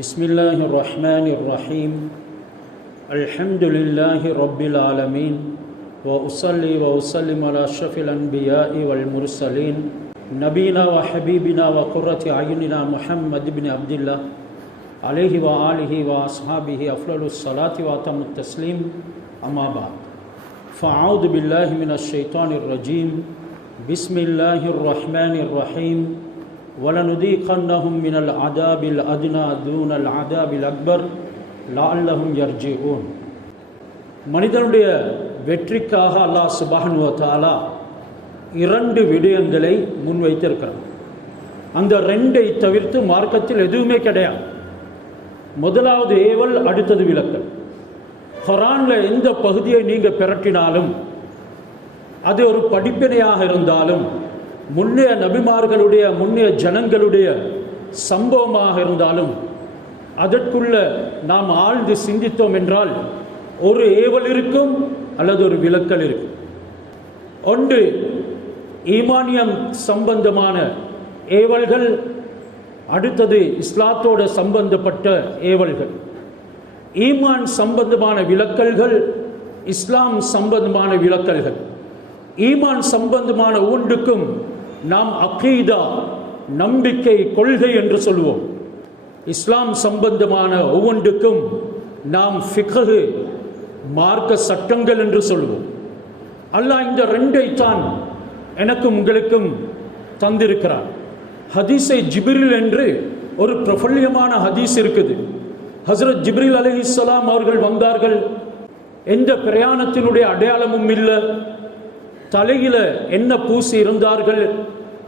بسم الله الرحمن الرحيم الحمد لله رب العالمين وأصلي وأسلم على أشرف الأنبياء والمرسلين نبينا وحبيبنا وقرة أعيننا محمد بن عبد الله عليه وآله وأصحابه أفضل الصلاة وأتم التسليم أما بعد فأعوذ بالله من الشيطان الرجيم بسم الله الرحمن الرحيم وَلَنُذِيقَنَّهُمْ مِنَ الْعَذَابِ الْأَدْنَى دُونَ الْعَذَابِ الْأَكْبَرِ لَعَلَّهُمْ يَرْجِعُونَ. மனிதனுடைய வெற்றிக்காக அல்லாஹ் சுப்ஹானஹு வ தஆலா இரண்டு விடயங்களை முன்வைத்திருக்கிறார். அந்த ரெண்டை தவிர்த்து மார்க்கத்தில் எதுவுமே கிடையாது. முதலாவது ஏவல், அடுத்தது விலக்கல். குர்ஆன்ல எந்த பகுதியை நீங்கள் பிரட்டினாலும், அது ஒரு படிப்பினையாக இருந்தாலும், முன்னைய நபிமார்களுடைய முன்னைய ஜனங்களுடைய சம்பவமாக இருந்தாலும், அதற்குள்ள நாம் ஆழ்ந்து சிந்தித்தோம் என்றால் ஒரு ஏவல் இருக்கும் அல்லது ஒரு விலக்கல் இருக்கும். ஒன்று ஈமானியம் சம்பந்தமான ஏவல்கள், அடுத்தது இஸ்லாத்தோடு சம்பந்தப்பட்ட ஏவல்கள். ஈமான் சம்பந்தமான விலக்கல்கள், இஸ்லாம் சம்பந்தமான விலக்கல்கள். ஈமான் சம்பந்தமான ஒன்றுக்கும் நாம் அகீதா, நம்பிக்கை, கொள்கை என்று சொல்லுவோம். இஸ்லாம் சம்பந்தமான ஒவ்வொன்றுக்கும் நாம் ஃபிக்ஹ், மார்க்க சட்டங்கள் என்று சொல்லுவோம். அல்லாஹ் இந்த ரெண்டை தான் எனக்கும் உங்களுக்கும் தந்திருக்கிறார். ஹதீஸை ஜிப்ரீல் என்று ஒரு பிரபல்யமான ஹதீஸ் இருக்குது. ஹஸ்ரத் ஜிப்ரீல் அலைஹிஸ்ஸலாம் அவர்கள் வந்தார்கள். எந்த பிரயாணத்தினுடைய அடையாளமும் இல்லை. தலையில என்ன பூசி இருந்தார்கள்?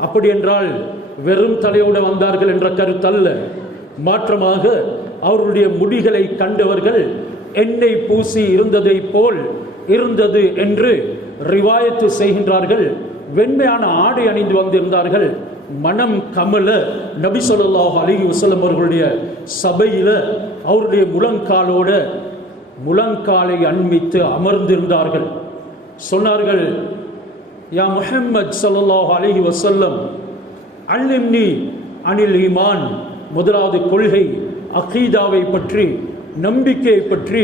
அப்படி என்றால் வெறும் தலையோடு வந்தார்கள் என்ற கருத்தல்ல. மாற்றமாக அவருடைய முடிகளை கண்டவர்கள் எண்ணெய் பூசி இருந்ததை போல் இருந்தது என்று ரிவாயத்து செய்கின்றார்கள். வெண்மையான ஆடை அணிந்து வந்திருந்தார்கள். மனம் கமல நபி ஸல்லல்லாஹு அலைஹி வஸல்லம் அவர்களுடைய சபையில அவருடைய முழங்காலை அண்மித்து அமர்ந்திருந்தார்கள். சொன்னார்கள், யா முஹம்மத் ஸல்லல்லாஹு அலைஹி வஸல்லம், அல்லிம்னி அனில் ஈமான். முதலாவது கொள்கை, அகீதாவை பற்றி, நம்பிக்கையை பற்றி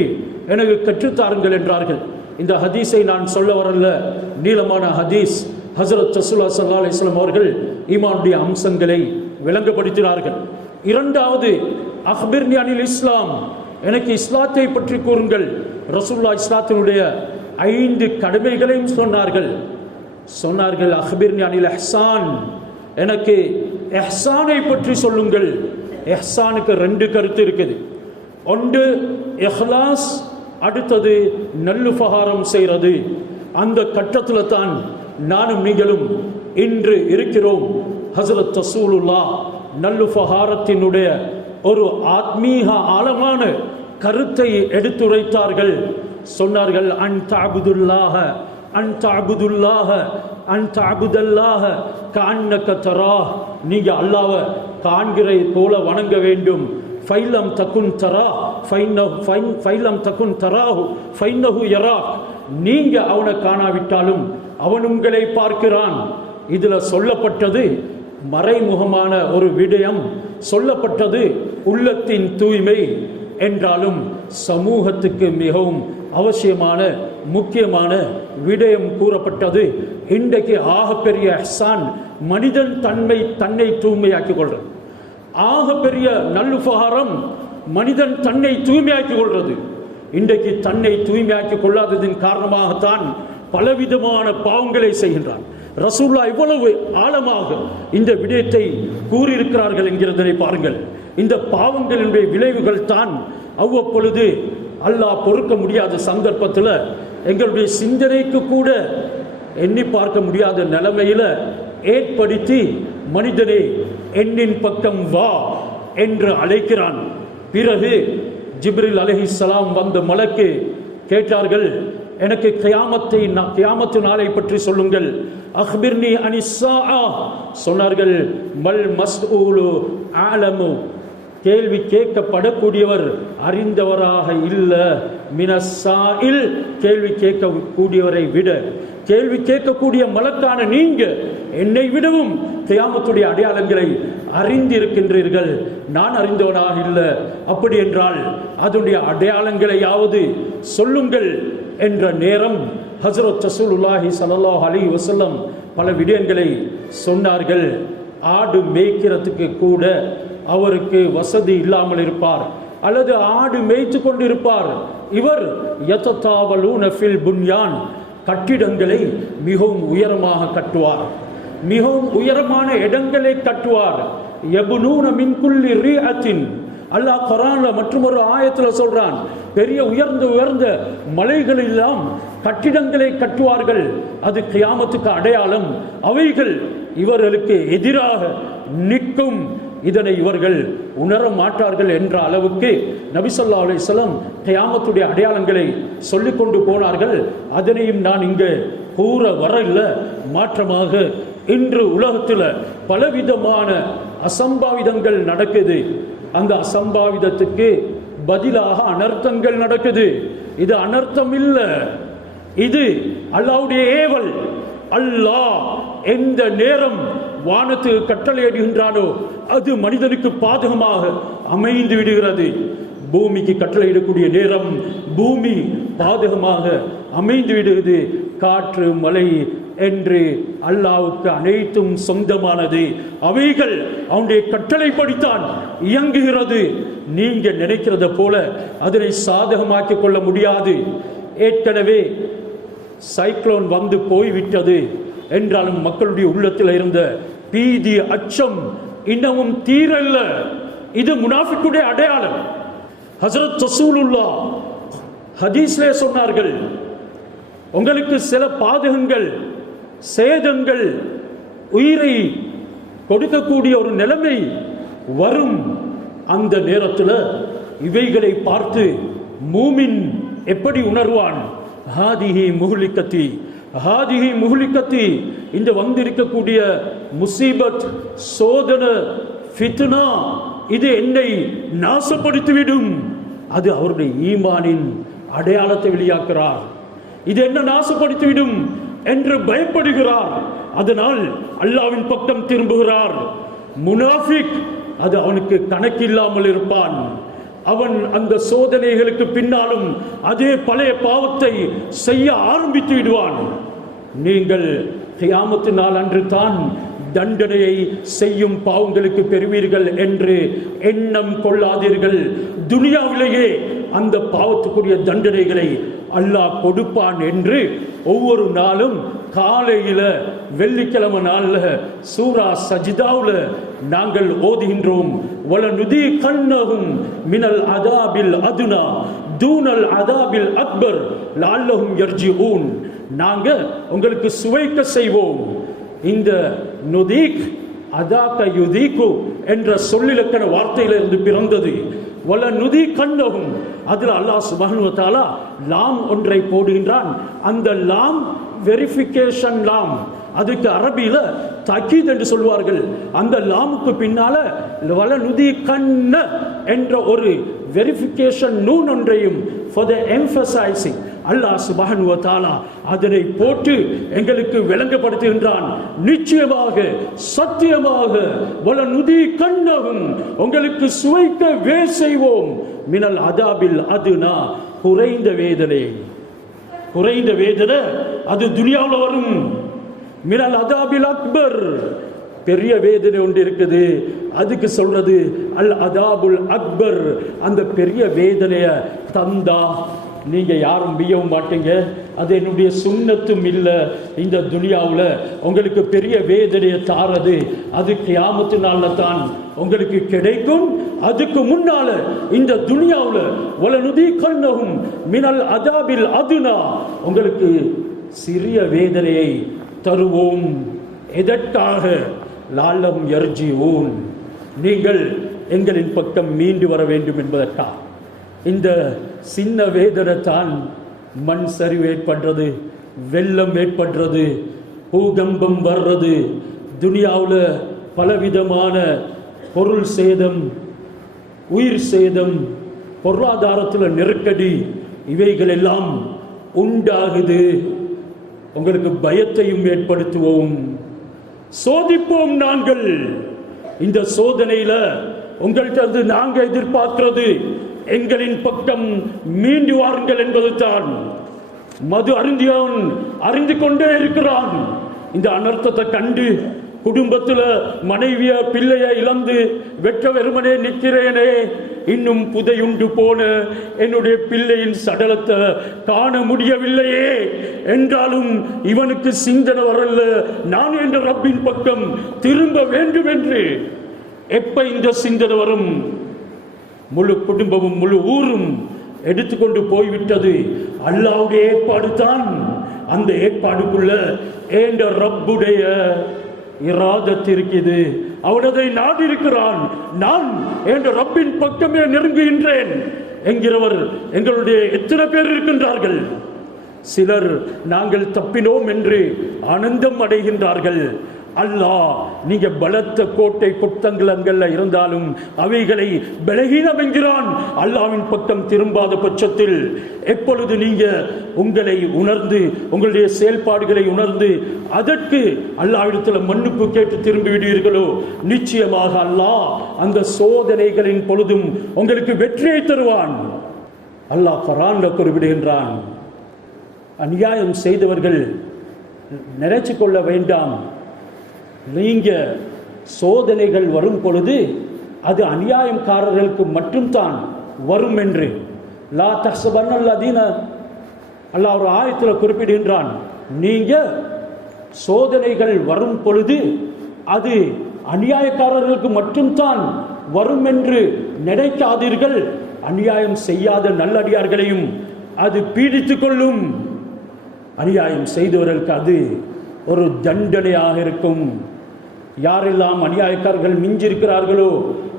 எனக்கு கற்றுத்தாருங்கள் என்றார்கள். இந்த ஹதீஸை நான் சொல்ல வரல, நீளமான ஹதீஸ். ஹஸரத் ரசூலுல்லாஹி ஸல்லல்லாஹு அலைஹி வஸல்லம் அவர்கள் ஈமானுடைய அம்சங்களை விளங்கப்படுத்தினார்கள். இரண்டாவது, அக்பிர்னி அனில் இஸ்லாம், எனக்கு இஸ்லாத்தை பற்றி கூறுங்கள். ரசூலுல்லாஹ் இஸ்லாத்தினுடைய 5 கடமைகளையும் சொன்னார்கள். அக்பிர்னி அனில் இஹ்சான், எனக்கு இஹ்சானை பற்றி சொல்லுங்கள். இஹ்சானுக்கு 2 கருத்து இருக்குது. ஒன்று இஹ்லாஸ், அடுத்தது நல்லுபகாரம் செய்கிறது. அந்த கட்டத்தில் தான் நானும் நீங்களும் இன்று இருக்கிறோம். ஹஸரத் ரசூலுல்லாஹ் நல்லுபகாரத்தினுடைய ஒரு ஆத்மீக ஆழமான கருத்தை எடுத்துரைத்தார்கள். சொன்னார்கள், அன்த அபுதுல்லாஹ கஅன்னக தராஹ், நீங்க அல்லாஹ்வை காண்கிற போல வணங்க வேண்டும். ஃபைலம் தகுன் தராஹு ஃபைன்னஹு யராக், நீங்க அவனை காணாவிட்டாலும் அவன் உங்களை பார்க்கிறான். இதுல சொல்லப்பட்டது மறைமுகமான ஒரு விடயம், சொல்லப்பட்டது உள்ளத்தின் தூய்மை என்றாலும் சமூகத்துக்கு மிகவும் அவசியமான முக்கியமான விடயம் கூறப்பட்டது. இன்றைக்கு ஆகப்பெரிய இஹ்சான், மனிதன் தன்னை தூய்மையாக்கிக் கொள்றது. ஆகப்பெரிய நல்லுபகாரம் மனிதன் தன்னை தூய்மையாக்கிக் கொள்றது. இன்றைக்கு தன்னை தூய்மையாக்கிக் கொள்ளாததின் காரணமாகத்தான் பலவிதமான பாவங்களை செய்கின்றான். ரசூலுல்லாஹ் இவ்வளவு ஆழமாக இந்த விடயத்தை கூறியிருக்கிறார்கள் என்கிறதை பாருங்கள். இந்த பாவங்களினுடைய விளைவுகள் தான் அவ்வப்பொழுது அல்லாஹ் பொறுக்க முடியாத சந்தர்ப்பத்தில், எங்களுடைய சிந்தனைக்கு கூட எண்ணி பார்க்க முடியாத நிலைமையில ஏற்படுத்தி மனிதனே எண்ணின் பக்கம் வா என்று அழைக்கிறான். பிறகு ஜிப்ரீல் அலைஹிஸ்ஸலாம் வந்த மலக்கு கேட்டார்கள், எனக்கு கியாமத்து நாளை பற்றி சொல்லுங்கள். அக்பிர்னி அனிஸ்ஸாஆ, சொன்னார்கள், மல் மஸ்ஊலு ஆலமு, கேள்வி கேட்கப்படக்கூடியவர் அறிந்தவராக இல்ல, மினஸ்ஸாயில், கேள்வி கேட்கக்கூடியவரை விட. கேள்வி கேட்கக்கூடிய மலக்கான நீங்க என்னை விடவும் கியாமத்துடைய அடையாளங்களை அறிந்திருக்கின்றீர்கள், நான் அறிந்தவனாக இல்லை. அப்படி என்றால் அதனுடைய அடையாளங்களையாவது சொல்லுங்கள் என்ற நேரம் ஹஜ்ரத் ரசூலுல்லாஹி ஸல்லல்லாஹு அலைஹி வஸல்லம் பல விடயங்களை சொன்னார்கள். ஆடு மேய்க்கிறதுக்கு கூட அவருக்கு வசதி இல்லாமல் இருப்பார், அல்லது ஆடு மேய்த்து கொண்டிருப்பார். இவர் யததாவலூன ஃபில் புன்யான், கட்டிடங்களை மிகவும் உயரமாக கட்டுவார், மிகவும் உயரமான இடங்களை கட்டுவார். யபுனூன மின் குல்லி ரீஅத்தின், அல்லாஹ் குர்ஆன்ல மற்றும் ஒரு ஆயத்துல சொல்றான், பெரிய உயர்ந்த மலைகள் எல்லாம் கட்டிடங்களை கட்டுவார்கள். அது கியாமத்துக்கு அடையாளம். அவைகள் இவர்களுக்கு எதிராக நிற்கும். இதனை இவர்கள் உணர மாட்டார்கள் என்ற அளவுக்கு நபி ஸல்லல்லாஹு அலைஹி வஸல்லம் கியாமத்துடைய அடையாளங்களை சொல்லிக் கொண்டு போனார்கள். அதனையும் நான் இங்கு கூற வரல. மாற்றமாக இன்று உலகத்தில் பலவிதமான அசம்பாவிதங்கள் நடக்குது. அந்த அசம்பாவிதத்துக்கு பதிலாக அனர்த்தங்கள் நடக்குது. இது அனர்த்தம் இல்லை, இது அல்லாஹ்வுடைய ஏவல். அல்லாஹ் எந்த நேரம் வானத்துக்கு கட்டளையிடுகின்றானோ அது மனிதனுக்கு பாதகமாக அமைந்து விடுகிறது. பூமிக்கு கட்டளையிடக்கூடிய நேரம் பூமி பாதகமாக அமைந்து விடுகிறது. காற்று, மழை என்று அல்லாஹ்வுக்கு அனைத்தும் சொந்தமானது. அவைகள் அவனுடைய கட்டளைப்படித்தான் இயங்குகிறது. நீங்க நினைக்கிறத போல அதனை சாதகமாக்கிக் கொள்ள முடியாது. ஏற்கனவே சைக்ளோன் வந்து போய்விட்டது என்றாலும் மக்களுடைய உள்ளத்தில் இருந்த பீதி, அச்சம் இன்னமும் தீரல்ல. இது முனாஃபிக்குடைய அடையாளம். ஹஜ்ரத் ரசூலுல்லாஹ் ஹதீஸ்லே சொன்னார்கள், உங்களுக்கு சில பாதகங்கள், சேதங்கள், உயிரை கொடுக்கக்கூடிய ஒரு நிலைமை வரும். அந்த நேரத்தில் இவைகளை பார்த்து மூமின் எப்படி உணர்வான்? ஹாதிஹி முஹ்லிகத்தி, ஹாதிஹி முஹ்லிகத்தி, இந்த வந்திருக்கக்கூடிய முசீபத், சோதனை, ஃபித்னா, இது என்னை நாசப்படுத்திவிடும். அது அவருடைய ஈமானின் அடையாளத்தை வெளியாக்குறார். இது என்ன நாசப்படுத்திவிடும் என்று பயப்படுகிறார். அதனால் அல்லாஹ்வின் பக்கம் திரும்புகிறார். முனாஃபிக் அது அவனுக்கு கணக்கில்லாமல் இருப்பான். அவன் அந்த சோதனைகளுக்கு பின்னாலும் அதே பழைய பாவத்தை செய்ய ஆரம்பித்து விடுவான். நீங்கள் கியாமத்து நாள் அன்று தான் தண்டனையை செய்யும் பாவங்களுக்கு பெறுவீர்கள் என்று எண்ணம் கொள்ளாதீர்கள். துனியாவிலேயே அந்த பாவத்துக்குரிய தண்டனைகளை அல்லாஹ் கொடுப்பான் என்று ஒவ்வொரு நாளும் காலையில வெள்ளிக்கிழமை நாள்ல சூரா சஜிதாவுல நாங்கள் ஓதுகின்றோம். வலனுதி கன்னஹும் மினல் அதாபில் அதுனா தூனல் அதாபில் அக்பர் லஅல்லஹும் யர்ஜிஊன். நாங்க உங்களுக்கு சுவைக்க செய்வோம். இந்த நுதீக் அதாக்க யுதீக்கு என்ற சொல்லிலக்கண வார்த்தையிலிருந்து பிறந்தது. வல நுதி கண்ணகும், அதில் அல்லாஹ் சுப்ஹானஹு வ தஆலா லாம் ஒன்றை போடுகின்றான். அந்த லாம் வெரிஃபிகேஷன் லாம், அதுக்கு அரபியில தக்கீத் என்று சொல்வார்கள். அந்த லாமுக்கு பின்னால வல நுதி கண்ண என்ற ஒரு வெரிஃபிகேஷன் நூன் ஒன்றையும் for the emphasizing அல்லாஹ் சுப்ஹானஹு வ தஆலா அதனை போட்டு எங்களுக்கு விளங்கப்படுத்துகின்றான். நிச்சயமாக, சத்தியமாக, வல நுதி கண்ணகும், உங்களுக்கு சுவைக்க செய்வோம். மினல் அதாபில் அதுனா, குறைந்த வேதனை, குறைந்த வேதனை அது துனியாவில் வரும். மினல் அதாபில் அக்பர், பெரிய வேதனை ஒன்று இருக்குது, அதுக்கு சொல்றது அல் அதாபுல் அக்பர். அந்த பெரிய வேதனையை தந்தா நீங்க யாரும் பியவும் மாட்டீங்க. அது என்னுடைய சுன்னத்தும் இல்லை. இந்த துனியாவில் உங்களுக்கு பெரிய வேதனையை தாரது அது கியாமத்து நாள்ல தான் உங்களுக்கு கிடைக்கும். அதுக்கு முன்னால இந்த துனியாவில் வலனுதி கண்ணகும் மினல் அதாபில் அதுனா, உங்களுக்கு சிறிய வேதனையை தருவோம். எதற்காக? லாலம் யர்ஜிஊன், நீங்கள் எங்களின் பக்கம் மீண்டு வர வேண்டும் என்பதற்காக. இந்த சின்ன வேதனை தான் மண் சரிவு ஏற்படுறது, வெள்ளம் ஏற்படுறது, பூகம்பம் வர்றது, துனியாவில் பலவிதமான பொருள் சேதம், உயிர் சேதம், பொருளாதாரத்தில் நெருக்கடி, இவைகள் எல்லாம் உண்டாகுது. உங்களுக்கு பயத்தையும் ஏற்படுத்துவோம். சோதிப்போம் நாங்கள். இந்த சோதனையில உங்கள்கிட்ட நாங்க எதிர்பார்க்கிறது எங்களின் பக்கம் மீண்டு வாருங்கள் என்பது தான். மது அருந்தியவன் அறிந்து கொண்டே இருக்கிறான். இந்த அனர்த்தத்தை கண்டு குடும்பத்துல மனைவிய பிள்ளைய இழந்து வெற்ற வெறுமனே நிற்கிறேனே, இன்னும் புதையுண்டு போன என்னுடைய பிள்ளையின் சடலத்தை காண முடியவில்லையே என்றாலும் இவனுக்கு சிந்தனை வரல, நான் என்ற ரப்பின் பக்கம் திரும்ப வேண்டும் என்று. எப்ப இந்த சிந்தனை வரும்? முழு குடும்பமும் முழு ஊரும் எடுத்துக்கொண்டு போய்விட்டது. அல்லாஹ்வுடைய ஏற்பாடு தான். அந்த ஏற்பாடுக்குள்ள ஏண்ட ரப்புடைய இராதத் இருக்குது. அவனதை நாடி இருக்கிறான். நான் என்ற ரப்பின் பக்கமே நெருங்குகின்றேன் என்கிறவர் எங்களுடைய எத்தனை பேர் இருக்கின்றார்கள். சிலர் நாங்கள் தப்பினோம் என்று ஆனந்தம் அடைகின்றார்கள். அல்லாஹ், நீங்க பலத்த கோட்டை கொத்தங்கலங்கள்ல இருந்தாலும் அவைகளை பலகீனம் என்கிறான். அல்லாஹ்வின் பக்கம் திரும்பாத பட்சத்தில் எப்பொழுது நீங்க உங்களை உணர்ந்து உங்களுடைய செயல்பாடுகளை உணர்ந்து அதற்கு அல்லாஹ்விடத்தில் மன்னிப்பு கேட்டு திரும்பி விடுவீர்களோ, நிச்சயமாக அல்லாஹ் அந்த சோதனைகளின் பொழுதும் உங்களுக்கு வெற்றியை தருவான். அல்லாஹ் குர்ஆன்ல குறிப்பிடுகின்றான், அநியாயம் செய்தவர்கள் நினைச்சு கொள்ள வேண்டாம், நீங்க சோதனைகள் வரும் பொழுது அது அநியாயக்காரர்களுக்கு மட்டும்தான் வரும் என்று. லா தஹ்சபன்னல்லதீன, அல்லாஹ் ஒரு ஆயத்தில் குறிப்பிடுகின்றான், நீங்க சோதனைகள் வரும் பொழுது அது அநியாயக்காரர்களுக்கு மட்டும்தான் வரும் என்று நினைக்காதீர்கள். அநியாயம் செய்யாத நல்லடியார்களையும் அது பீடித்துக் கொள்ளும். அநியாயம் செய்தவர்களுக்கு அது ஒரு தண்டனையாக இருக்கும். யாரெல்லாம் அநியாயக்காரர்கள் மிஞ்சிருக்கிறார்களோ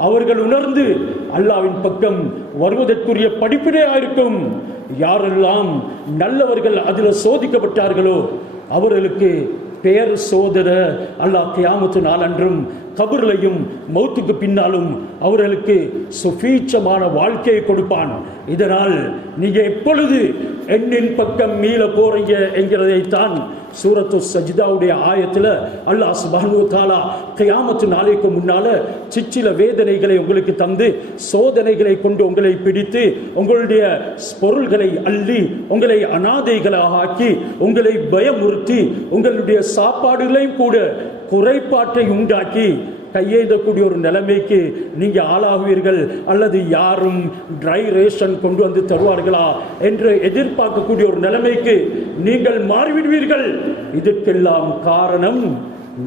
அவர்கள் உணர்ந்து அல்லாஹ்வின் பக்கம் வருவதற்குரிய படிப்பினையாயிருக்கும். யாரெல்லாம் நல்லவர்கள் அதில் சோதிக்கப்பட்டார்களோ அவர்களுக்கு பேர் சோதனை அல்லாஹ் கியாமத்து நாளன்றும் கபர்லையும் மௌத்துக்கு பின்னாலும் அவர்களுக்கு சுபீட்சமான வாழ்க்கையை கொடுப்பான். இதனால் நீங்க எப்பொழுது என்னின் பக்கம் மீள போறீங்க என்கிறதைத்தான் சூரத்து சஜிதாவுடைய ஆயத்தில் அல்லாஹ் சுப்ஹானஹு வ தஆலா கியாமத்து நாளைக்கு முன்னால சிற்சில வேதனைகளை உங்களுக்கு தந்து சோதனைகளை கொண்டு உங்களை பிடித்து உங்களுடைய பொருள்களை அள்ளி உங்களை அனாதைகளாக ஆக்கி உங்களை பயமுறுத்தி உங்களுடைய சாப்பாடுகளையும் கூட குறைபாட்டை உண்டாக்கி கையெழுதக்கூடிய ஒரு நிலைமைக்கு நீங்க ஆளாகுவீர்கள். அல்லது யாரும் ட்ரை ரேஷன் கொண்டு வந்து தருவார்களா என்று எதிர்பார்க்கக்கூடிய ஒரு நிலைமைக்கு நீங்கள் மாறிவிடுவீர்கள். இதற்கெல்லாம் காரணம்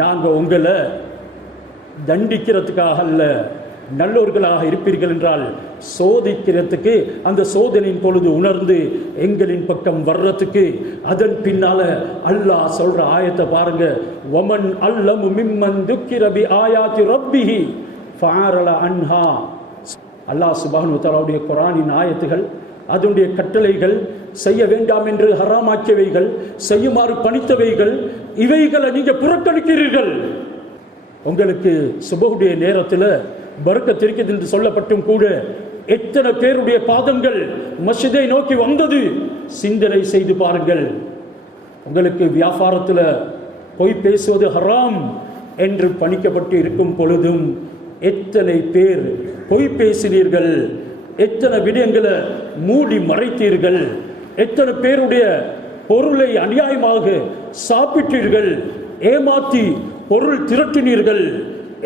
நாங்க உங்களை தண்டிக்கிறதுக்காக அல்ல, நல்லோர்களாக இருப்பீர்கள் என்றால் சோதிக்கிறதுக்கு, அந்த சோதனையின் பொழுது உணர்ந்து எங்களின் பக்கம் வர்றதுக்கு. அதன் பின்னால அல்லாஹ் சொல்ற ஆயத்தை பாருங்க, வமன் அல்லமு மிம்மன் துக்கிர பி ஆயாத்தி ரப்பிஹி ஃபஅரல அன்ஹா. அல்லாஹ் சுப்ஹானஹு வ தஆலாவுடைய குர்ஆனின் ஆயத்துகள், அதனுடைய கட்டளைகள், செய்ய வேண்டாம் என்று ஹராமாக்கியவைகள், செய்யுமாறு பணித்தவைகள், இவைகளை நீங்க புறக்கணிக்கிறீர்கள். உங்களுக்கு சுபஹுடைய நேரத்தில் பரக்கத் இருக்கிறது என்று சொல்லப்பட்டும் கூட எத்தனை பேருடைய பாதங்கள் மஸ்ஜிதை நோக்கி வந்தது சிந்தனை செய்து பாருங்கள். உங்களுக்கு வியாபாரத்தில் பொய் பேசுவது ஹராம் என்று பணிக்கப்பட்டு இருக்கும் பொழுதும் எத்தனை பேர் பொய் பேசினீர்கள், எத்தனை விடயங்களை மூடி மறைத்தீர்கள், எத்தனை பேருடைய பொருளை அநியாயமாக சாப்பிட்டீர்கள், ஏமாற்றி பொருள் திரட்டினீர்கள்,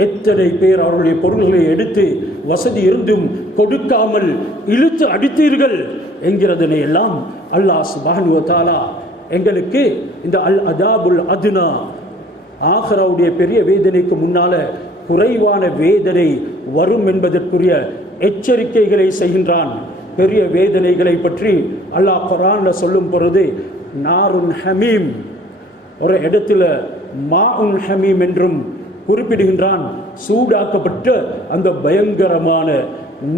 எத்தனை பேர் அவருடைய பொருள்களை எடுத்து வசதி இருந்தும் கொடுக்காமல் இழுத்து அடித்தீர்கள் என்கிறதனை எல்லாம் அல்லாஹ் சுப்ஹானஹு வ தஆலா எங்களுக்கு இந்த அல் அதாபுல் அத்னா, ஆகிராவுடைய பெரிய வேதனைக்கு முன்னால குறைவான வேதனை வரும் என்பதற்குரிய எச்சரிக்கைகளை செய்கின்றான். பெரிய வேதனைகளை பற்றி அல்லாஹ் குர்ஆன்ல சொல்லும் பொழுது நாருன் ஹமீம், ஒரு இடத்துல மாஉன் ஹமீம் என்றும் குறிப்பிடுகின்றான். சூடாக்கப்பட்ட அந்த பயங்கரமான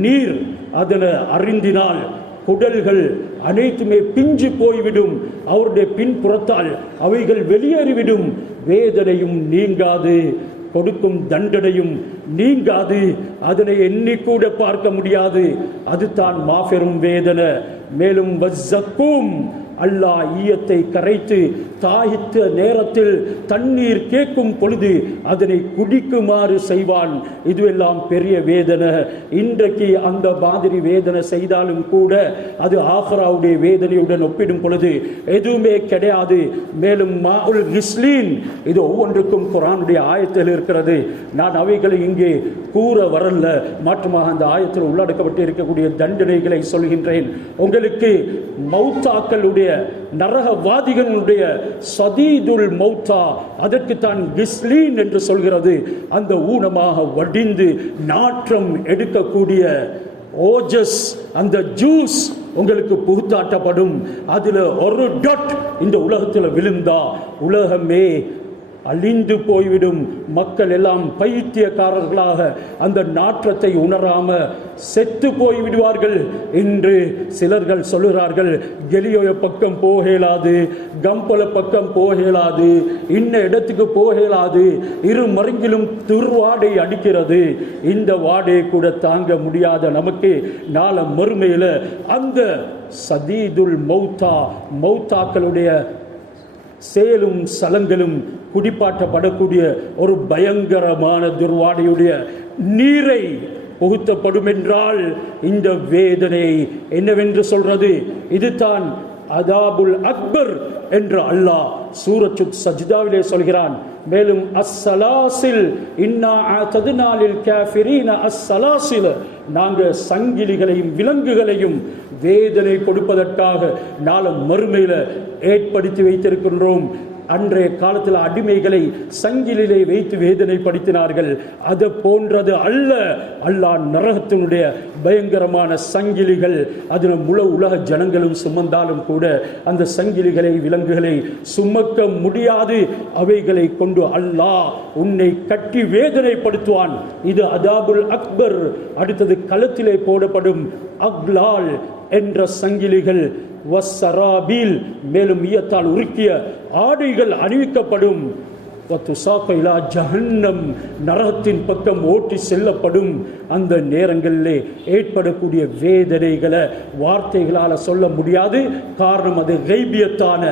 நீர், அதனை அருந்தினால் குடல்கள் அனைத்துமே பிஞ்சு போய்விடும், அவருடைய பின்புறத்தால் அவைகள் வெளியேறிவிடும். வேதனையும் நீங்காது, கொடுக்கும் தண்டனையும் நீங்காது, அதனை எண்ணிக்கூட பார்க்க முடியாது. அதுதான் மாபெரும் வேதனை. மேலும் வஸ்ஸக்கும், அல்லாஹ் ஈயத்தை கரைத்து தாகித்த நேரத்தில் தண்ணீர் கேட்கும் பொழுது அதனை குடிக்குமாறு செய்வான். இதுவெல்லாம் பெரிய வேதனை. இன்றைக்கு அந்த மாதிரி வேதனை செய்தாலும் கூட அது ஆஹ்ராவுடைய வேதனையுடன் ஒப்பிடும் பொழுது எதுவுமே கிடையாது. மேலும் மாஉல் கிஸ்லீன், இது ஒவ்வொன்றுக்கும் குர்ஆனுடைய ஆயத்தில் இருக்கிறது. நான் அவைகளை இங்கே கூற வரல, மாற்றமாக அந்த ஆயத்தில் உள்ளடக்கப்பட்டு இருக்கக்கூடிய தண்டனைகளை சொல்கின்றேன். உங்களுக்கு மௌத்தாக்களுடைய நரகவாதிகளுடைய சதீதுல் மௌத்தா, அதற்கு தான் கிஸ்லீன் என்று சொல்கிறது. அந்த ஊனமாக வடிந்து நாற்றம் எடுக்கக்கூடிய ஓஜஸ், அந்த ஜூஸ் உங்களுக்கு புகுத்தாட்டப்படும். அதில் ஒரு டொட் இந்த உலகத்தில் விழுந்தா உலகமே அழிந்து போய்விடும். மக்கள் எல்லாம் பைத்தியக்காரர்களாக அந்த நாற்றத்தை உணராம செத்து போய்விடுவார்கள். இன்று சிலர்கள் சொல்லுகிறார்கள், கெலியோய பக்கம் போகலாது, கம்பல பக்கம் போகலாது, இன்ன இடத்துக்கு போகலாது, இரு மருங்கிலும் துர்வாடை அடிக்கிறது. இந்த வாடையை கூட தாங்க முடியாத நமக்கு நாள மறுமையில அந்த சதீதுல் மௌத்தா, மௌத்தாக்களுடைய சேலும் சலங்களும் குடிப்பாட்டப்படக்கூடிய ஒரு பயங்கரமான துர்வாடையுடைய நீரை புகுத்தப்படும் என்றால் இந்த வேதனை என்னவென்று சொல்றது? இதுதான் அதாபுல் அக்பர் என்று அல்லாஹ் சூரத்து சஜ்தாவிலே சொல்கிறான். மேலும் அஸ்ஸலாசில் இன்னா அஅதனா லில் காஃபிரீன அஸ்ஸலாசில், நாங்கள் சங்கிலிகளையும் விலங்குகளையும் வேதனை கொடுப்பதற்காக நாளை மறுமையில ஏற்படுத்தி வைத்திருக்கின்றோம். அன்றைய காலத்தில் அடிமைகளை சங்கிலிலே வைத்து வேதனைப்படுத்தினார்கள். அது போன்றது அல்ல. அல்லாஹ் நரகத்தினுடைய பயங்கரமான சங்கிலிகள், அதில் முழு உலக ஜனங்களும் சுமந்தாலும் கூட அந்த சங்கிலிகளை விலங்குகளை சுமக்க முடியாது. அவைகளை கொண்டு அல்லாஹ் உன்னை கட்டி வேதனைப்படுத்துவான். இது அதாபுல் அக்பர். அடுத்தது களத்திலே போடப்படும் அக்லால் என்ற சங்கிலிகள், வஸ்ஸராபீல், மேலும் ஈயத்தால் உருக்கிய ஆடைகள் அணிவிக்கப்படும். ஜஹன்னம், நரகத்தின் பக்கம் ஓட்டி செல்லப்படும். அந்த நேரங்களிலே ஏற்படக்கூடிய வேதனைகளை வார்த்தைகளால் சொல்ல முடியாது. காரணம் அது கைபியத்தான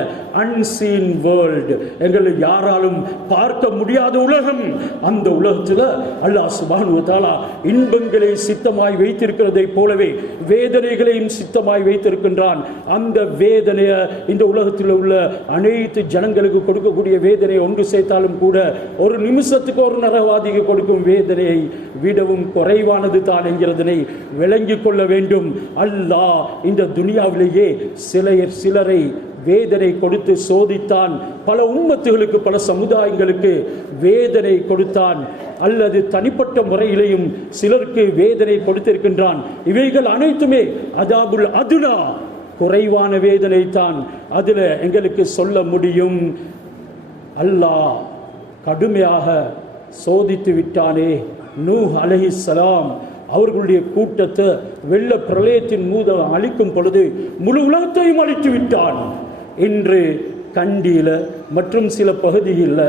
அன்சீன் வேர்ல்டு, எங்களை யாராலும் பார்க்க முடியாத உலகம். அந்த உலகத்தில் அல்லாஹ் சுப்ஹானஹு வ தஆலா இன்பங்களை சித்தமாய் வைத்திருக்கிறதை போலவே வேதனைகளையும் சித்தமாய் வைத்திருக்கின்றான். அந்த வேதனையை இந்த உலகத்தில் உள்ள அனைத்து ஜனங்களுக்கு கொடுக்கக்கூடிய வேதனையை ஒன்று சேர்த்தாலும் கூட ஒரு நிமிஷத்துக்கு ஒரு நரகவாதிக்கு கொடுக்கும் வேதனையை விடவும் குறைவானது தான் என்கிறதனை விளங்கிக் கொள்ள வேண்டும். அல்லாஹ் இந்த துனியாவிலேயே சிலரை வேதனை கொடுத்து சோதித்தான். பல உம்மத்துகளுக்கு, பல சமுதாயங்களுக்கு வேதனை கொடுத்தான். அல்லது தனிப்பட்ட முறையிலையும் சிலருக்கு வேதனை கொடுத்திருக்கின்றான். இவைகள் அனைத்துமே அதாபுல் அதுனா, குறைவான வேதனை தான். அதில் எங்களுக்கு சொல்ல முடியும், அல்லாஹ் கடுமையாக சோதித்து விட்டானே. நூஹ் அலைஹிஸ்ஸலாம் அவர்களுடைய கூட்டத்தை வெள்ள பிரளயத்தின் மூலம் அழிக்கும் பொழுது முழு உலகத்தையும் அழித்து விட்டான். இன்று கண்டியில் மற்றும் சில பகுதிகளில்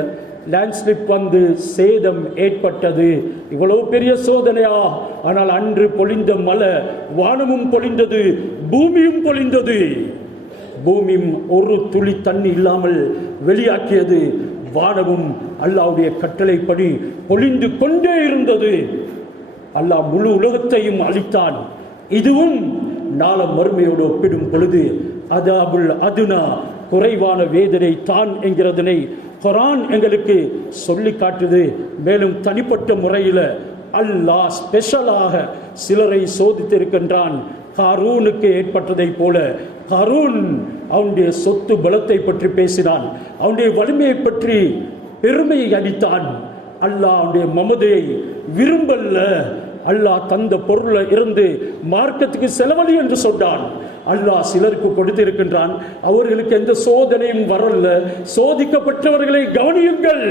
லேண்ட்ஸ்லிப் வந்து சேதம் ஏற்பட்டது. இவ்வளவு பெரிய சோதனையா? ஆனால் அன்று பொழிந்த மழை, வானமும் பொழிந்தது, பூமியும் பொழிந்தது. பூமியும் ஒரு துளி தண்ணி இல்லாமல் வெளியாக்கியது. வானமும் அல்லாஹ்வுடைய கட்டளைப்படி பொழிந்து கொண்டே இருந்தது. அல்லாஹ் முழு உலகத்தையும் அழித்தான். இதுவும் நாள மறுமையோடு ஒப்பிடும் பொழுது அதாபுல் அதுனா, குறைவான வேதனை தான் என்கிறதனை குர்ஆன் எங்களுக்கு சொல்லி காட்டுது. மேலும் தனிப்பட்ட முறையில் அல்லாஹ் ஸ்பெஷலாக சிலரை சோதித்திருக்கின்றான். காரூனுக்கு ஏற்பட்டதை போல காரூன் அவனுடைய சொத்து பலத்தை பற்றி பேசினான், அவனுடைய வலிமையை பற்றி பெருமையை அடித்தான். அல்லாஹ் அவனுடைய மமதையை விரும்பல்ல. அல்லாஹ் தந்த பொருளை இருந்து மார்க்கத்துக்கு செலவழி என்று சொன்னான். அல்லாஹ் சிலருக்கு கொடுத்திருக்கின்றான், அவர்களுக்கு எந்த சோதனையும் வரல. சோதிக்கப்பட்டவர்களை கவனியுங்கள்,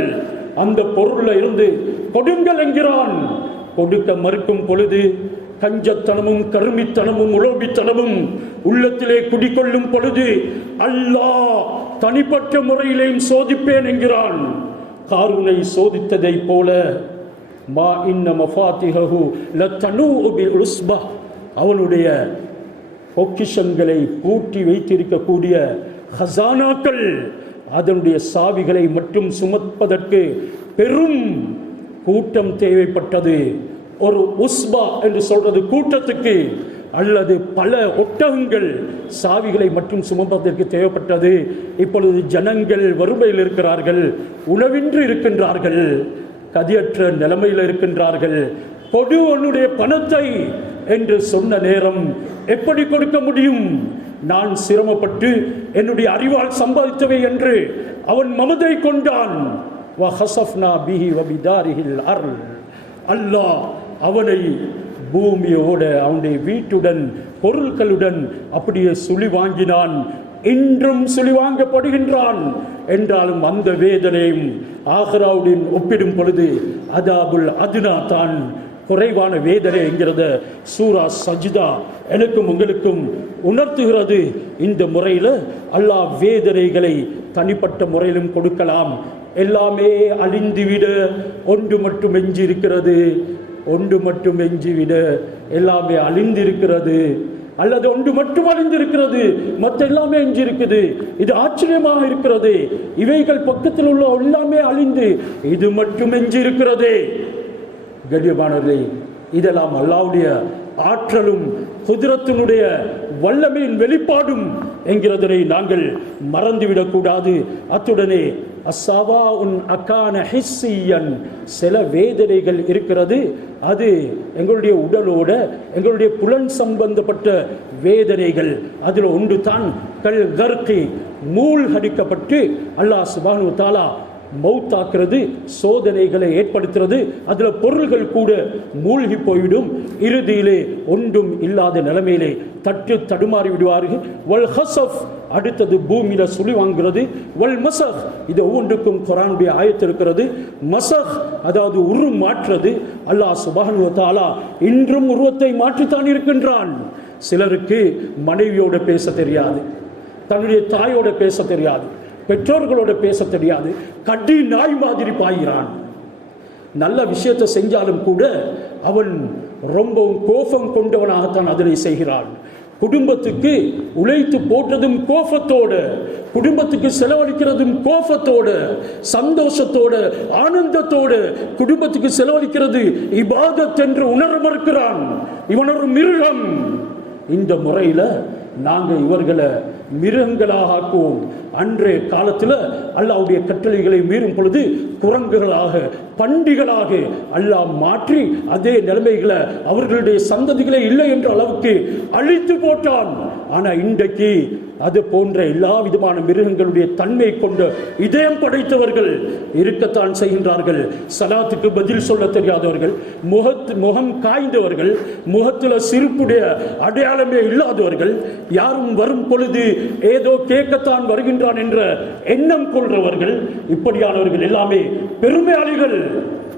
அந்த பொருளை இருந்து கொடுங்கள் என்கிறான். கொடுக்க மறுக்கும் பொழுது கஞ்சத்தனமும் கருமித்தனமும் உலோபித்தனமும் உள்ளத்திலே குடிக்கொள்ளும் பொழுது அல்லாஹ் தனிப்பட்ட முறையிலேயும் சோதிப்பேன் என்கிறான். காரூனை சோதித்ததை போல மா இன்ன மஃபாத்திஹு லதனூஉ பில் உஸ்பா, அவனுடைய பொக்கிஷங்களை பூட்டி வைத்திருக்கக்கூடிய ஹசானாக்கள், அதனுடைய சாவிகளை மட்டும் சுமப்பதற்கு பெரும் கூட்டம் தேவைப்பட்டது. ஒரு உஸ்பா என்று சொல்றது கூட்டத்துக்கு, அல்லது பல ஒட்டகங்கள் சாவிகளை மட்டும் சுமப்பதற்கு தேவைப்பட்டது. இப்பொழுது ஜனங்கள் வறுமையில் இருக்கிறார்கள், உணவின்றி இருக்கின்றார்கள், கதியற்ற நிலைமையில் இருக்கின்றார்கள். கொடு உன்னுடைய பணத்தை என்று சொன்ன நேரம் எப்படி கொடுக்க முடியும்? நான் சிரமப்பட்டு என்னுடைய அறிவால் சம்பாதித்தவை என்று அவன் மமதை கொண்டான். அல்லாஹ் அவனை பூமியோட அவனுடைய வீட்டுடன் பொருட்களுடன் அப்படியே சுழி வாங்கினான். இன்றும் சுழி வாங்கப்படுகின்றான். என்றாலும் அந்த வேதனையும் ஆஹ்ராவுடன் ஒப்பிடும் பொழுது அதாபுல் அதுனா தான் குறைவான வேதனை என்கிறத சூரா சஜ்தா எனக்கும் உங்களுக்கும் உணர்த்துகிறது. இந்த முறையில் அல்லாஹ் வேதனைகளை தனிப்பட்ட முறையிலும் கொடுக்கலாம். எல்லாமே அழிந்துவிட ஒன்று மட்டும் எஞ்சி இருக்கிறது, ஒன்று மட்டும் எஞ்சிவிட எல்லாமே அழிந்திருக்கிறது, அல்லது ஒன்று மட்டும் அழிந்திருக்கிறது, மற்ற எல்லாமே எஞ்சி இருக்குது. இது ஆச்சரியமாக இருக்கிறது. இவைகள் பக்கத்தில் உள்ள எல்லாமே அழிந்து இது மட்டும் எஞ்சி இருக்கிறது. கண்ணியமானவர்களே, இதெல்லாம் அல்லாஹ்வுடைய ஆற்றலும் குதிரத்தினுடைய வல்லமையின் வெளிப்பாடும் என்கிறதனை நாங்கள் மறந்துவிடக்கூடாது. அத்துடனே அஸ்ஸாவா உன் அக்கான ஹிஸ்ஸியன், சில வேதனைகள் இருக்கிறது, அது எங்களுடைய உடலோட எங்களுடைய புலன் சம்பந்தப்பட்ட வேதனைகள். அதில் ஒன்று தான் கல் கர்கி, மூழ்கடிக்கப்பட்டு அல்லாஹ் சுப்ஹானஹு வ தஆலா மௌத்தாக்குறது, சோதனைகளை ஏற்படுத்துறது. அதுல பொருள்கள் கூட மூழ்கி போய்விடும். இறுதியிலே ஒன்றும் இல்லாத நிலைமையிலே தட்டு தடுமாறி விடுவார்கள். வல் ஹஸஃப், அடுத்தது பூமியில சுழி வாங்குறது. வல் மஸஹ், இது ஒவ்வொன்றுக்கும் குர்ஆனுடைய ஆயத்து இருக்கிறது. மஸஹ் அதாவது உருவம் மாற்றுறது. அல்லாஹ் சுப்ஹானஹு வ தஆலா இன்றும் உருவத்தை மாற்றித்தான் இருக்கின்றான். சிலருக்கு மனைவியோட பேச தெரியாது, தன்னுடைய தாயோட பேச தெரியாது, பெற்றோர்களோட பேச தெரியாது, கடி நாய் மாதிரி பாய்கிறான். நல்ல விஷயத்தை செஞ்சாலும் கூட அவன் ரொம்பவும் கோபம் கொண்டவனாகத்தான் அதனை செய்கிறான். குடும்பத்துக்கு உழைத்து போட்டதும் கோபத்தோடு, குடும்பத்துக்கு செலவழிக்கிறதும் கோபத்தோடு, சந்தோஷத்தோடு, ஆனந்தத்தோடு குடும்பத்துக்கு செலவழிக்கிறது இபாதத் என்று உணர மறுக்கிறான். இவன் ஒரு மிருகம். இந்த முறையில் நாங்கள் இவர்களை மிருகங்களாக ஆக்குவோம். அன்றைய காலத்தில் அல்லாஹ்வுடைய கட்டளைகளை மீறும் பொழுது குரங்குகளாக, பண்டிகளாக அல்லாஹ் மாற்றி அதே நிலைமைகளை அவர்களுடைய சந்ததிகளே இல்லை என்ற அளவுக்கு அழித்து போட்டான். ஆனால் இன்றைக்கு அது போன்ற எல்லா விதமான மிருகங்களுடைய தன்மை கொண்ட இதயம் படைத்தவர்கள் இருக்கத்தான் செய்கின்றார்கள். சலாத்துக்கு பதில் சொல்ல தெரியாதவர்கள், முகம் காய்ந்தவர்கள், முகத்தில் சிரிப்புடைய அடையாளமே இல்லாதவர்கள், யாரும் வரும் பொழுது ஏதோ கேட்கத்தான் வருகின்றான் என்ற எண்ணம் கொள்றவர்கள், இப்படியானவர்கள் எல்லாமே பெருமையாளிகள்,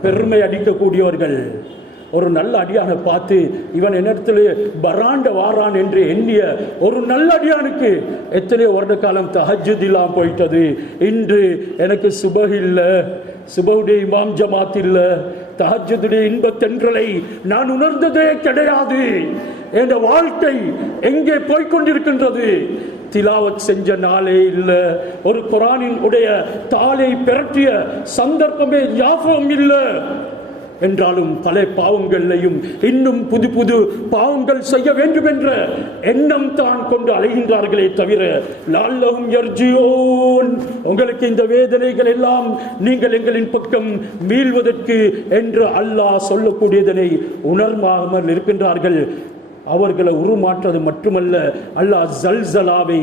பெருமை அடிக்கக்கூடியவர்கள். ஒரு நல்ல அடியான பார்த்து இவன் என்னிடத்துல பராண்ட வாரான் என்று எண்ணிய ஒரு நல்ல அடியானுக்கு எத்தனையோ வருட காலம் தஹஜ்ஜுத் இல்லாம போயிட்டது. இன்று எனக்கு சுபஹ் இல்லை, சுபஹுடைய இமாம் ஜமாத் இல்லை, தஹஜ்ஜுடைய இன்பத்தென்றலை நான் உணர்ந்ததே கிடையாது. என்ற வாழ்க்கை எங்கே போய்கொண்டிருக்கின்றது? திலாவத் செஞ்ச நாளே இல்லை, ஒரு குர்ஆனின் உடைய தாளை பிரட்டிய சந்தர்ப்பமே ஞாபகம் இல்லை. என்றாலும் பல பாவங்களையும் இன்னும் புது புது பாவங்கள் செய்ய வேண்டும் என்ற எண்ணம் தான் கொண்டு அலைகின்றார்களே தவிர லஅல்லஹும் யர்ஜிஊன், உங்களுக்கு இந்த வேதனைகள் எல்லாம் நீங்கள் எங்களின் பக்கம் மீள்வதற்கு என்று அல்லாஹ் சொல்லக்கூடியதனை உணர்வாமல் இருக்கின்றார்கள். அவர்களை உருமாற்றது மட்டுமல்ல, அல்லாஹ் ஜல்சலாவை,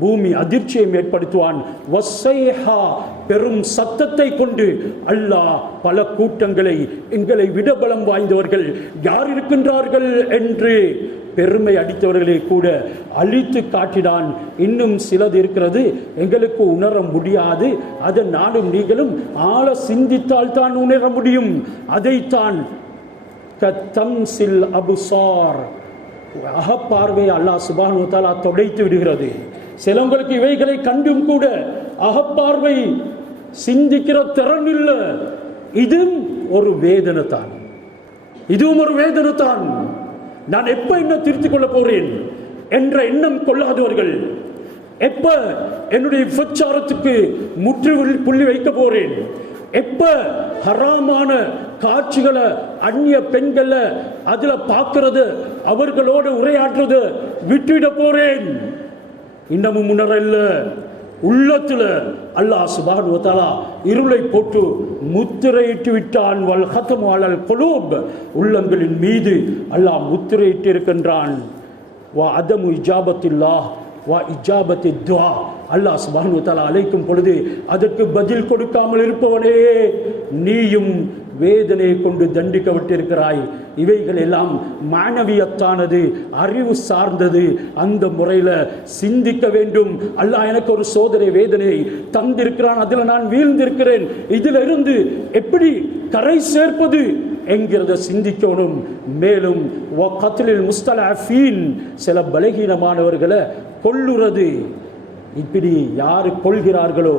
பூமி அதிர்ச்சியை ஏற்படுத்துவான். வஸ்ஸைஹா, பெரும் சத்தத்தை கொண்டு அல்லாஹ் பல கூட்டங்களை, எங்களை விட பலம் வாய்ந்தவர்கள் யார் இருக்கின்றார்கள் என்று பெருமை அடித்தவர்களை கூட அழித்து காட்டினான். இன்னும் சிலது இருக்கிறது எங்களுக்கு உணர முடியாது, அதை நானும் நீங்களும் ஆழ சிந்தித்தால் தான் உணர முடியும். அதைத்தான் கத்தம்சில் அபுசார், அகப்பார்வையை அல்லாஹ் சுப்ஹானஹு வ தஆலா தொடைத்து விடுகிறது. சிலவங்களுக்கு இவைகளை கண்டும் கூட அகப்பார்வை சிந்திக்கிற திறன் இல்லை. இதுவும் ஒரு வேதனை தான், இதுவும் ஒரு வேதனை தான். நான் எப்ப என்ன திருத்திக் கொள்ள போறேன் என்ற எண்ணம் கொள்ளாதவர்கள், எப்ப என்னுடைய விபச்சாரத்துக்கு புள்ளி வைக்க போறேன், எப்ப ஹராமான காட்சிகளை அந்நிய பெண்களை அதுல பார்க்கறது அவர்களோட உரையாற்றுறது விட்டுவிட போறேன். இன்னமும் உணரல்ல, உள்ளத்துல அல்லாஹ் சுப்ஹானஹு வ தஆலா இருளை போட்டு முத்திரையிட்டு விட்டான். வல் ஹதமு அலல் குலூப், உள்ளங்களின் மீது அல்லாஹ் முத்திரையிட்டு இருக்கின்றான். வ அதமு இஜாபத்தில்லாஹ் வ இஜாபத்தி துஆ, அல்லாஹ் சுப்ஹானஹு வ தஆலா அழைக்கும் பொழுது அதற்கு பதில் கொடுக்காமல் இருப்பவனே நீயும் வேதனை கொண்டு தண்டிக்கப்பட்டிருக்கிறாய். இவைகள் எல்லாம் மானவியத்தானது, அறிவு சார்ந்தது. அந்த முறையில் சிந்திக்க வேண்டும். அல்லாஹ் எனக்கு ஒரு சோதனை வேதனை தந்திருக்கிறான், அதில் நான் வீழ்ந்திருக்கிறேன், இதில் இருந்து எப்படி கரை சேர்ப்பது என்கிறத சிந்திக்கணும். மேலும் முஸ்தலஃபீன், சில பலகீனமானவர்களை கொல்லுறது. இப்படி யாரு கொள்கிறார்களோ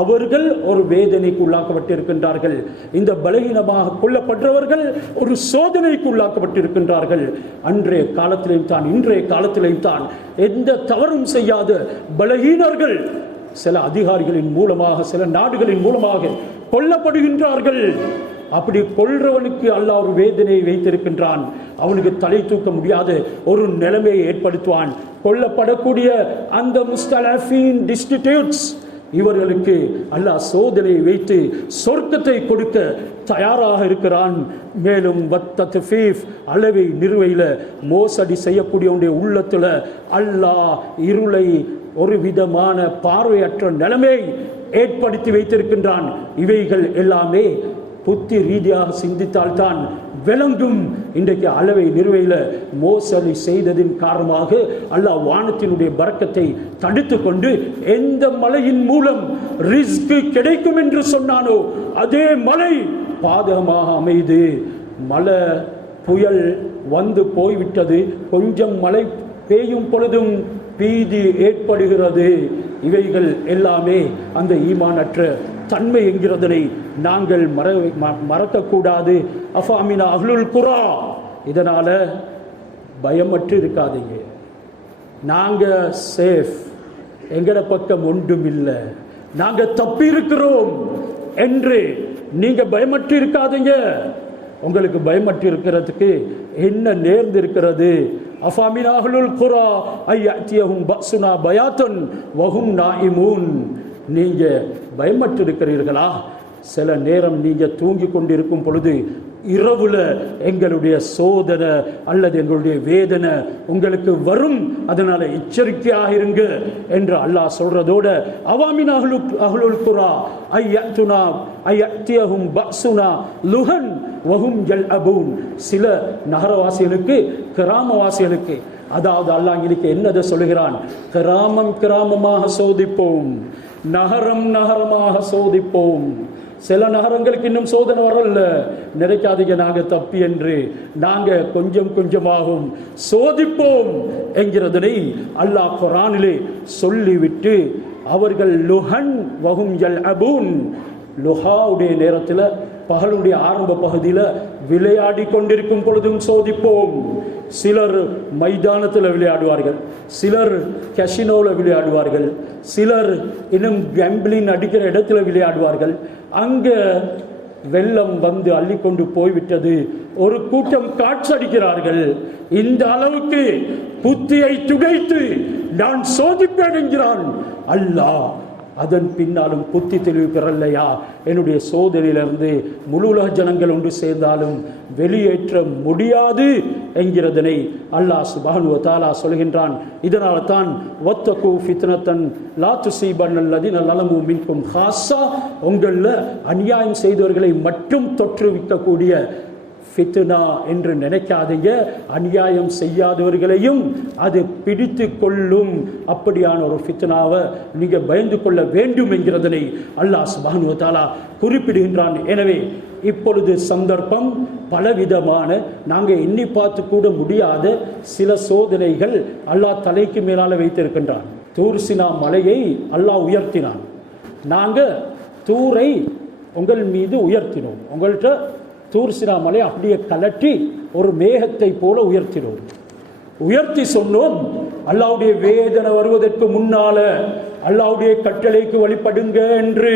அவர்கள் ஒரு வேதனைக்கு உள்ளாக்கப்பட்டிருக்கின்றார்கள். இந்த பலகீனமாக கொல்லப்படுறவர்கள் ஒரு சோதனைக்கு உள்ளாக்கப்பட்டிருக்கின்றார்கள். அன்றைய காலத்திலையும் தான் இன்றைய காலத்திலையும் தான் எந்த தவறும் செய்யாத பலகீனர்கள் சில அதிகாரிகளின் மூலமாக, சில நாடுகளின் மூலமாக கொல்லப்படுகின்றார்கள். அப்படி கொல்றவனுக்கு அல்லாஹ் ஒரு வேதனையை வைத்திருக்கின்றான். அவனுக்கு தலை தூக்க முடியாத ஒரு நிலைமையை ஏற்படுத்துவான். கொல்லப்படக்கூடிய அந்த முஸ்தலஃபீன் டிஸ்டிடியூட்ஸ், இவர்களுக்கு அல்லாஹ் சோதனையை வைத்து சொர்க்கத்தை கொடுக்க தயாராக இருக்கிறான். மேலும் அளவை நிறுவையில் மோசடி செய்யக்கூடியவனுடைய உள்ளத்துல அல்லாஹ் இருளை, ஒரு விதமான பார்வையற்ற நிலைமை ஏற்படுத்தி வைத்திருக்கின்றான். இவைகள் எல்லாமே புத்தி ரீதியாக சிந்தித்தால்தான் விளங்கும். இன்றைக்கு அளவை நிறுவையில் மோசடி செய்ததின் காரணமாக அல்லாஹ் வானத்தினுடைய பரக்கத்தை தடுத்து கொண்டு எந்த மலையின் மூலம் ரிஸ்க் கிடைக்கும் என்று சொன்னானோ அதே மலை பாதகமாக அமைது. மழை புயல் வந்து போய்விட்டது, கொஞ்சம் மழை பெய்யும் பொழுதும் பீதி ஏற்படுகிறது. இவைகள் எல்லாமே அந்த ஈமானற்ற தன்மை என்கிறதனை நாங்கள் மறக்கக்கூடாது. அஃபாமினா அஹ்லுல் குரா, இதனால பயமற்று இருக்காதீங்க. நாங்க சேஃப், எங்கட பக்கம் ஒன்றும் இல்லை, நாங்க தப்பி இருக்கிறோம் என்று நீங்க பயமற்று இருக்காதீங்க. உங்களுக்கு பயமற்று இருக்கிறதுக்கு என்ன நேர்ந்து இருக்கிறது? அஃபாமினா அஹ்லுல் குரா ஐயத்தியஹும் பஸ்ஸுனா பயாத்தன் வஹும் நாயிமூன். நீங்க பயமற்று இருக்கிறீர்களா? சில நேரம் நீங்க தூங்கி கொண்டிருக்கும் பொழுது இரவுல எங்களுடைய சோதனை அல்லது எங்களுடைய வேதனை உங்களுக்கு வரும், அதனால எச்சரிக்கையாக இருங்க என்று அல்லாஹ் சொல்றதோட அவாமின் அஹ்லுல் குரா ஐயத்தியஹும் பஸ்ஸுனா லுஹன் வஹும் யல்அபூன். சில நகரவாசிகளுக்கு, கிராமவாசிகளுக்கு, அதாவது அல்லாஹ் இன்னைக்கு என்னதை சொல்லுகிறான்? கிராமமாக சோதிப்போம், நகரம் நகரமாக சோதிப்போம். சில நகரங்களுக்கு இன்னும் சோதனை வரல, நினைக்காதீங்க நாங்க தப்பி என்று. நாங்க கொஞ்சம் கொஞ்சமாகவும் சோதிப்போம் என்கிறதனை அல்லாஹ் குர்ஆனிலே சொல்லிவிட்டு அவர்கள் லுஹன் வஹும் யல்அபூன், லுஹாவுடைய நேரத்தில் பகலுடைய ஆரம்ப பகுதியில் விளையாடி கொண்டிருக்கும் பொழுதும் சோதிப்போம். சிலர் மைதானத்தில் விளையாடுவார்கள், சிலர் கசினோவில் விளையாடுவார்கள், சிலர் இன்னும் கேம்பிளின் அடிக்கிற இடத்துல விளையாடுவார்கள். அங்கே வெள்ளம் வந்து அள்ளிக்கொண்டு போய்விட்டது, ஒரு கூட்டம் காட்சடிக்கிறார்கள். இந்த அளவுக்கு புத்தியை துடைத்து நான் சோதிப்பேன் என்கிறான் அல்லாஹ். அதன் பின்னாலும் புத்தி தெளிவு பெறலையா? என்னுடைய சோதனையிலிருந்து முழு உலக ஜனங்கள் ஒன்று சேர்ந்தாலும் வெளியேற்ற முடியாது என்கிறதனை அல்லாஹ் சுப்ஹானஹு வ தஆலா சொல்கின்றான். இதனால தான் வத்தகு ஃபித்னத்தன் லா துஸீபன்னல்லதீன ஸலமூ மின்கும் ஹாஸா, உங்களில் அநியாயம் செய்தவர்களை மட்டும் தொற்றுவிக்கக்கூடிய ஃபித்னா என்று நினைக்காதீங்க. அநியாயம் செய்யாதவர்களையும் அது பிடித்து கொள்ளும். அப்படியான ஒரு ஃபித்னாவை நீங்க பயந்து கொள்ள வேண்டும் என்கிறதனை அல்லாஹ் சுப்ஹானஹு வ தஆலா குறிப்பிடுகின்றான். எனவே இப்பொழுது சந்தர்ப்பம் பலவிதமான, நாங்கள் எண்ணி பார்த்து கூட முடியாத சில சோதனைகள் அல்லாஹ் தலைக்கு மேலால வைத்திருக்கின்றான். தூர் சினா மலையை அல்லாஹ் உயர்த்தினான். நாங்கள் தூரை உங்கள் மீது உயர்த்தினோம். உங்கள்கிட்ட தூர் சினா மலை அப்படியே கலட்டி ஒரு மேகத்தை போல உயர்த்தினோம். உயர்த்தி சொன்னோம். அல்லாஹ்வுடைய வேதனை வருவதற்கு முன்னால அல்லாஹ்வுடைய கட்டளைக்கு வழிபடுங்க என்று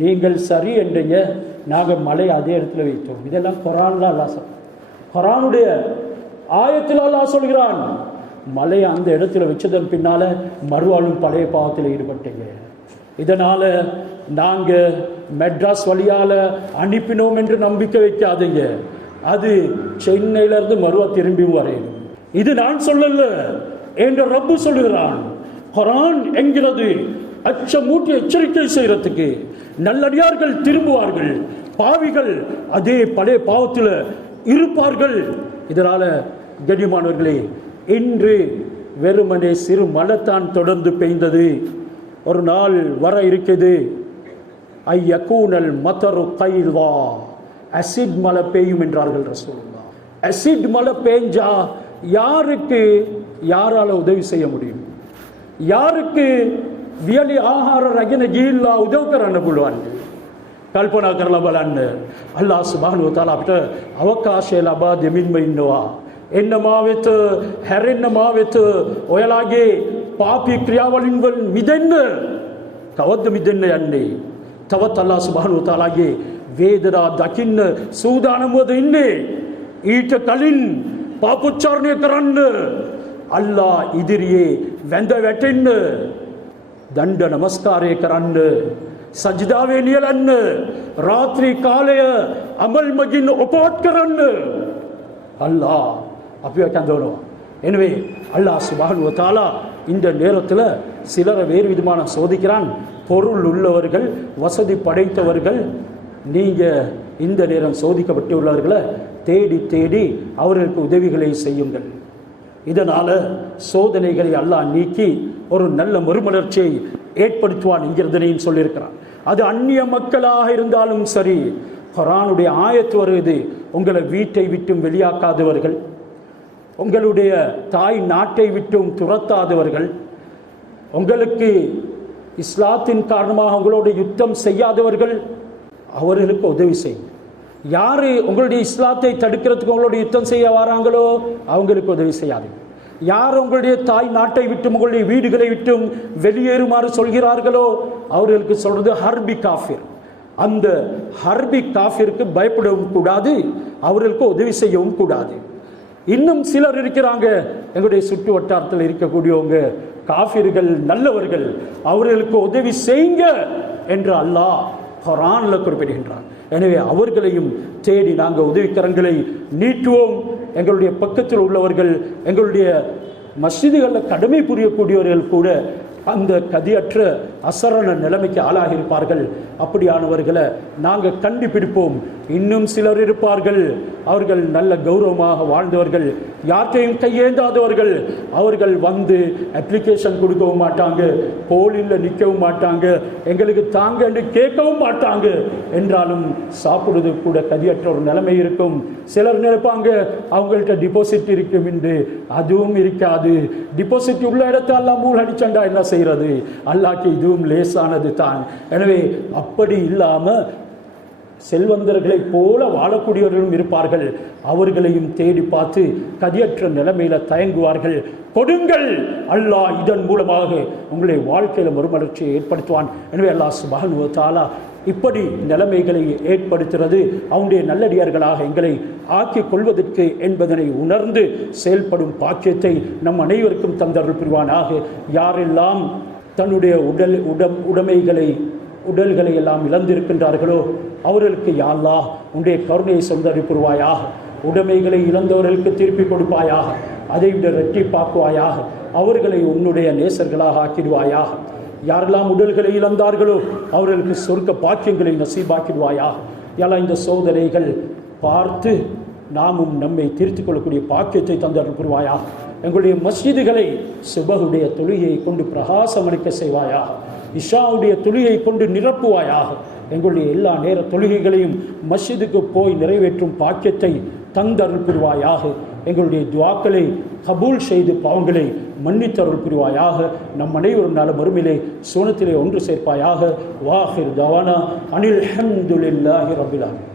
நீங்கள் சரி என்றீங்க, நாங்கள் மலை அதே இடத்துல வைத்தோம். இதெல்லாம் குர்ஆன்ல அல்லாஹ் குர்ஆனுடைய ஆயத்தில் அல்லாஹ் சொல்கிறான். மலையை அந்த இடத்துல வச்சதன் பின்னால மறுவாழும் பழைய பாவத்தில் ஈடுபட்டீங்க. இதனால நாங்க மெட்ராஸ் வழியால அனுப்பினோம் என்று நம்பிக்கை வைக்காதீங்க. அது சென்னையிலிருந்து மறுவா திரும்பி வரையும். இது நான் சொல்லல, என்ற ரப்பு சொல்லுகிறான். குர்ஆன் என்கிறது அச்சமூட்டி எச்சரிக்கை செய்யறதுக்கு. நல்லடியார்கள் திரும்புவார்கள், பாவிகள் அதே பழைய பாவத்தில் இருப்பார்கள். இதனால கண்ணியமானவர்களே, இன்று வெறுமனே சிறு மழைத்தான் தொடர்ந்து பெய்ந்தது. ஒரு நாள் வர இருக்குது, ஐயக்கூனல் மதரு கைவா, அசிட் மழை பெய்யும் என்றார்கள் ரசூலுல்லாஹ். அசிட் மழை பெஞ்சா யாருக்கு யாரால உதவி செய்ய முடியும்? யாருக்கு வியலி ஆஹார ரகின ஜீல்லா உதவுக்கரන්න පුළුවන්? කල්පනා කරලා බලන්න. අල්ලාහ් සුබ්හානහු වතාලා අපිට අවකාශය ලබා දෙමින්ම ඉන්නවා. එන්න මා වෙත, හැරෙන්න මා වෙත, ඔයාලගේ පාපී ක්‍රියාවලින් මිදෙන්න. කවද්ද මිදෙන්න යන්නේ? තවත් අල්ලාහ් සුබ්හානහු වතාලාගේ වේදනා දකින්න සූදානම්වද ඉන්නේ? ඊට කලින් පාපොච්චාරණය කරන්න, අල්ලාහ් ඉදිරියේ වැඳ වැටෙන්න, දණ්ඩ නමස්කාරය කරන්න, සජ්දාවේ නියලන්න, රාත්‍රී කාලය අමල් මගින් ඔපවට් කරන්න அல்லாஹ் අපිව කැඳවනවා. எனவே அல்லாஹ் சுப்ஹானஹு வ தஆலா இந்த நேரத்தில் சிலரை வேறு விதமான சோதிக்கிறான். பொருள் உள்ளவர்கள், வசதி படைத்தவர்கள், நீங்கள் இந்த நேரம் சோதிக்கப்பட்டுள்ளவர்களை தேடி தேடி அவர்களுக்கு உதவிகளை செய்யுங்கள். இதனால் சோதனைகளை அல்லாஹ் நீக்கி ஒரு நல்ல மறுமலர்ச்சியை ஏற்படுத்துவான் என்கிறதனையும் சொல்லியிருக்கிறான். அது அந்நிய மக்களாக இருந்தாலும் சரி, குர்ஆனுடைய ஆயத்து வருது, உங்களை வீட்டை விட்டும் வெளியாக்காதவர்கள், உங்களுடைய தாய் நாட்டை விட்டும் துரத்தாதவர்கள், உங்களுக்கு இஸ்லாத்தின் காரணமாக உங்களோட யுத்தம் செய்யாதவர்கள், அவர்களுக்கு உதவி செய்யும். யார் உங்களுடைய இஸ்லாத்தை தடுக்கிறதுக்கு உங்களுடைய யுத்தம் செய்ய வராங்களோ அவங்களுக்கு உதவி செய்யாதீங்க. யார் உங்களுடைய தாய் நாட்டை விட்டும் உங்களுடைய வீடுகளை விட்டும் வெளியேறுமாறு சொல்கிறார்களோ அவர்களுக்கு சொல்றது ஹர்பி காஃபிர். அந்த ஹர்பி காஃபிருக்கு பயப்படவும் கூடாது, அவர்களுக்கு உதவி செய்யவும் கூடாது. இன்னும் சிலர் இருக்கிறாங்க, எங்களுடைய சுற்று வட்டாரத்தில் இருக்கக்கூடியவங்க காஃபிர்கள் நல்லவர்கள், அவர்களுக்கு உதவி செய்யுங்க என்று அல்லாஹ் குர்ஆன்ல குறிப்பிடுகின்றார். எனவே அவர்களையும் தேடி நாங்கள் உதவிக்கரங்களை நீட்டுவோம். எங்களுடைய பக்கத்தில் உள்ளவர்கள், எங்களுடைய மஸ்ஜிதுகளில் கடமை புரியக்கூடியவர்கள் கூட அந்த கதியற்ற அசரண நிலைமைக்கு ஆளாகி இருப்பார்கள். அப்படியானவர்களை நாங்கள் கண்டுபிடிப்போம். இன்னும் சிலர் இருப்பார்கள், அவர்கள் நல்ல கௌரவமாக வாழ்ந்தவர்கள், யார்கிட்டையும் கையேந்தாதவர்கள். அவர்கள் வந்து அப்ளிகேஷன் கொடுக்கவும் மாட்டாங்க, போலில் நிற்கவும் மாட்டாங்க, எங்களுக்கு தாங்க என்று கேட்கவும் மாட்டாங்க. என்றாலும் சாப்பிடுவது கூட கதியற்ற ஒரு நிலைமை இருக்கும். சிலர் நினைப்பாங்க அவங்கள்ட்ட டிபாசிட் இருக்கும் என்று, அதுவும் இருக்காது. டிபாசிட் உள்ள இடத்தெல்லாம் மூழ்கடிச்சண்டா என்ன செய்கிறது? அல்லாஹ்க்கு இதுவும் லேசானது தான். எனவே அப்படி இல்லாம செல்வந்தர்களைப் போல வாழக்கூடியவர்களும் இருப்பார்கள். அவர்களையும் தேடி பார்த்து கதியற்ற நிலைமையில தயங்குவார்கள். கொடுங்கள், அல்லாஹ் இதன் மூலமாக உங்களை வாழ்க்கையில மறுமலர்ச்சியை ஏற்படுத்துவான். எனவே அல்லாஹ் சுப்ஹானஹு வ தஆலா இப்படி நிலைமைகளை ஏற்படுத்துறது அவனுடைய நல்லடியார்களாக எங்களை ஆக்கிக் கொள்வதற்கு என்பதனை உணர்ந்து செயல்படும் பாக்கியத்தை நம் அனைவருக்கும் தந்தருள் புரிவானாக. யாரெல்லாம் தன்னுடைய உடல்களை எல்லாம் இழந்திருக்கின்றார்களோ அவர்களுக்கு யா அல்லாஹ் உன்னுடைய கருணையை சொந்தரி புரிவாயாக. உடைமைகளை இழந்தவர்களுக்கு திருப்பி கொடுப்பாயாக, அதைவிட இரட்டிப்பாக்குவாயாக. அவர்களை உன்னுடைய நேசர்களாக ஆக்கிடுவாயாக. யாரெல்லாம் உடல்களை இழந்தார்களோ அவர்களுக்கு சொர்க்க பாக்கியங்களை நசீபாக்கிடுவாயாக. யாரெல்லாம் இந்த சோதனைகள் பார்த்து நாமும் நம்மை திருத்திக் கொள்ளக்கூடிய பாக்கியத்தை தந்தருள் புரிவாயாக. எங்களுடைய மஸ்ஜிதுகளை சுபஹுடைய தொழுகையை கொண்டு பிரகாசமளிக்க செய்வாயாக. இஷாவுடைய தொழுகையை கொண்டு நிரப்புவாயாக. எங்களுடைய எல்லா நேர தொழுகைகளையும் மஸ்ஜிதுக்கு போய் நிறைவேற்றும் பாக்கியத்தை தந்தருள் புரிவாயாக. எங்களுடைய துஆக்களை கபூல் செய்து பாவங்களை மன்னித்தருள் புரிவாயாக. நம் அனைவரும் நாள மறுமையிலே சூனத்திலே ஒன்று சேர்ப்பாயாக. வாஹிர் தவானா அனில் ஹம்துலில்லாஹி ரப்பில் ஆலமீன்.